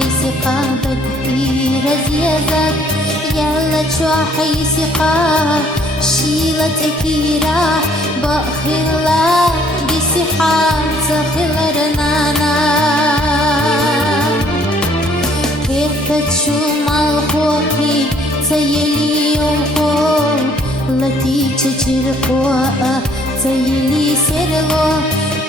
بثقافك في رزيزك يلا شوحي ثقة شيلتك راح بأخلا بصحات خلرنانا كيف تشوم الخوخي تيلي يوخو التي تجرقوا تيلي سرلو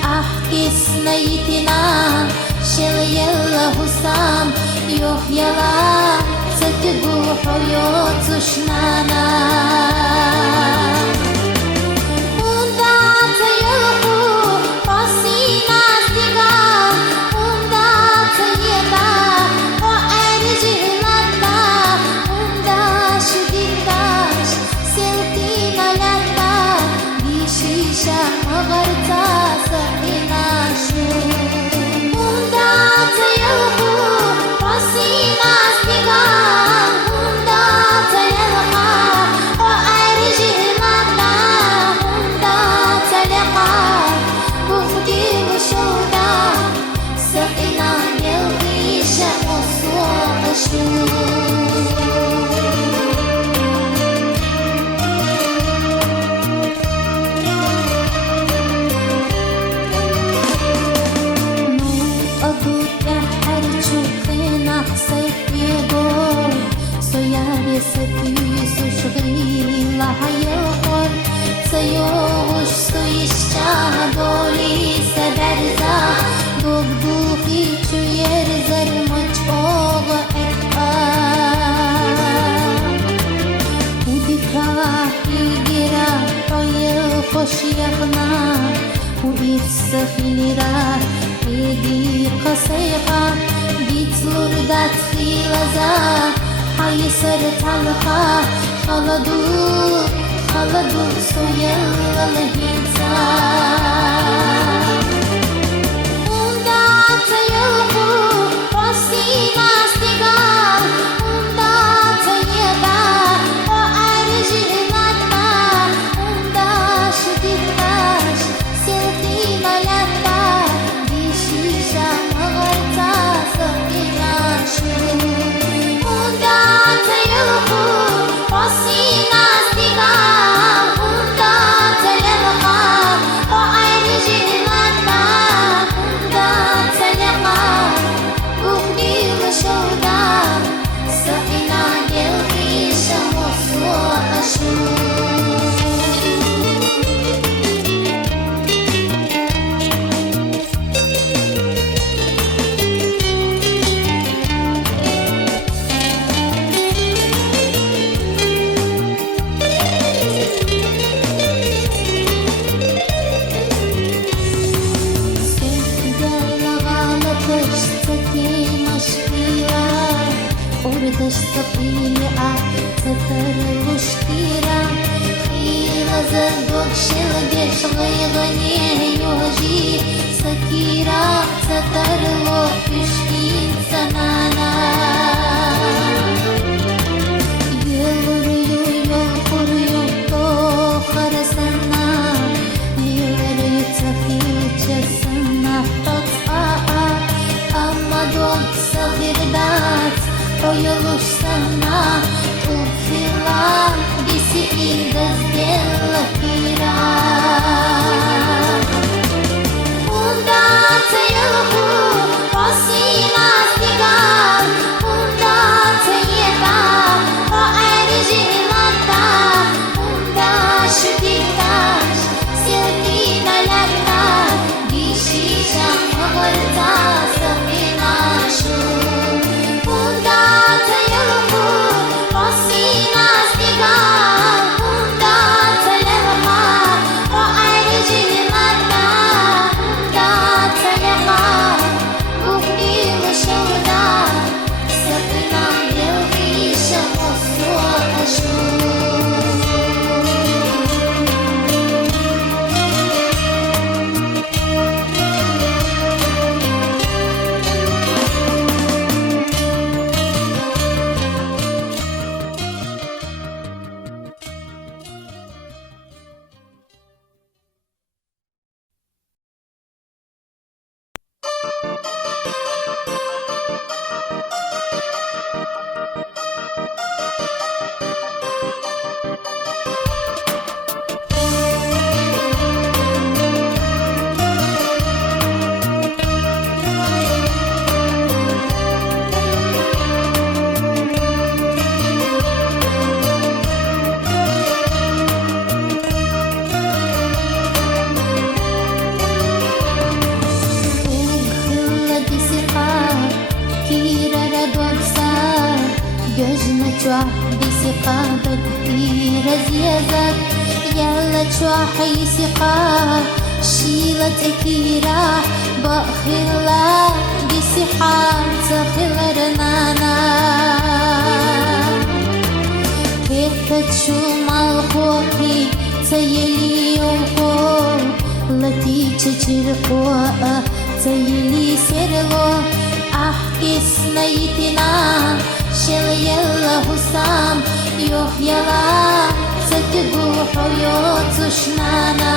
أحكي سنيتنا شل يلا حسام يوح يلا تتبوح يوتشنانا وندات يلقو قصينا استيقا وندات يبا وأرجع لنا ونداش ديداش سلتينا لنا بشيشة مغرطة سقينا شو Sayuş su işçah doli sederza Dubduhi çüyer zermaç oğu ekba Udikahi gira ayı hoş yakna Uitsafilira edi qasayqa Bitlur dat khilaza Haysar talqa Khaladu خلدوا سويا الهنسان وندات يلقو رصينا استقال وندات يبا وأرجع لنا ونداش ديداش سلتينا لنا بشيشة مغرطة سقينا شو وندات يلقو رصينا استقال Стопилиа тетерлуш тира хила задок шелбеш гайгане ёжи сакира тетерло пüşkin sanana Yılırıyor yol kuruyor to harasana Yılırıyor tafilçesine tat'a Amma dok sahirdat Oyuluş sana Ufila Bisi сделала пира Ундата елху Осина стигал Ундата еда Поэржи лата Ундаш диташ Селтина лята Бишиша мағырта Сапинашу Ундата елху Осина стигал Ундата جوع بثقافك في رزيزك يلا جوع حي ثقة شيلتك راح بأخلا بصحة تخل رنانا كيف تشو مع الخوخي تيلي يوخو التي تجر قوة تيلي سرلو أحكي سنيتنا شل يلا حسام يوح يلا تتقو حيوت سشنانا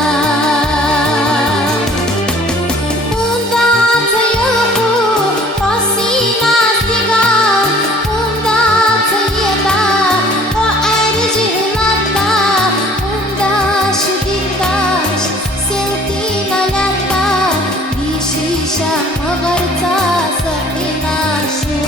وندا تيلقو قصينا استقام وندا تيبا وأرجع لنا وندا شديداش سلتينا لنا بشيشة مغرتا سقينا شو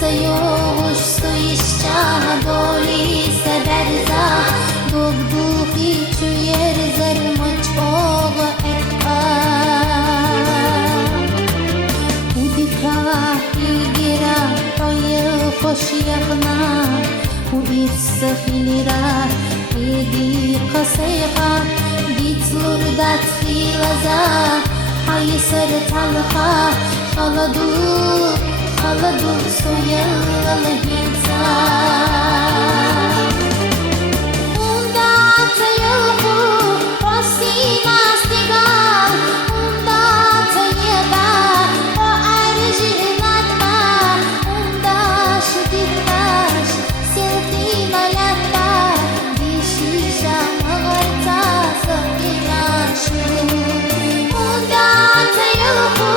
Sayuş su işçah doli sederza Dubduhi çüyer zermuç oğu ekba Udika ilgira ayı hoş yakna Uitsa filira edi kasayha Bitlur dat filaza Haysar talha Haladu خلدو سويا الإنسان وندا تيلقو رصينا استقام وندا تيبا وأرجع لنا وندا شديدناش سلتينا لنا بشيشة مغرتا سقينا شو وندا تيلقو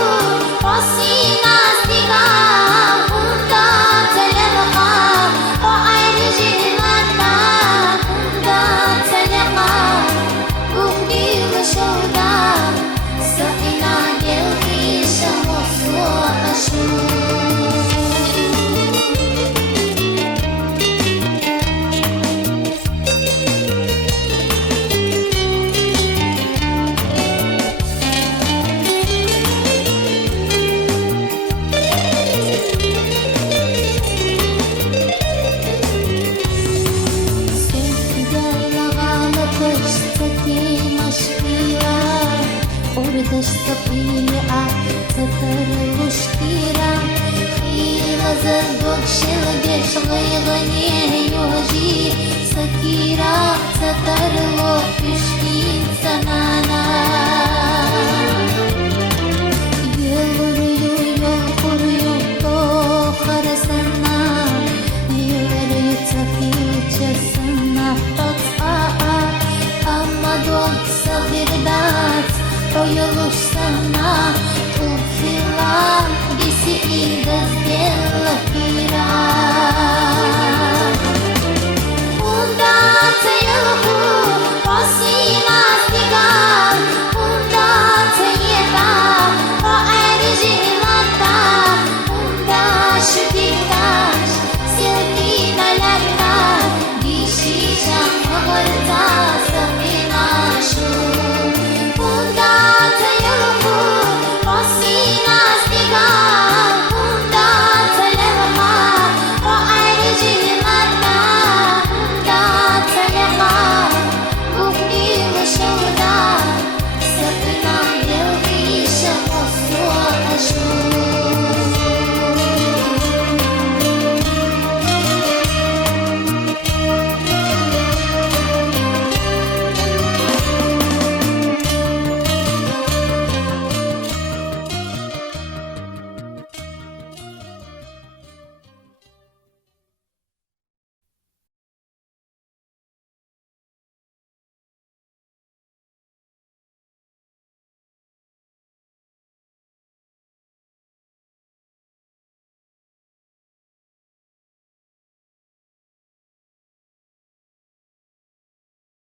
رصينا Ordeš sapilja, تترلوش تيرا خيلة زردوك شلقش غيغني يوجي سكيرا تترلو بشكين سنانا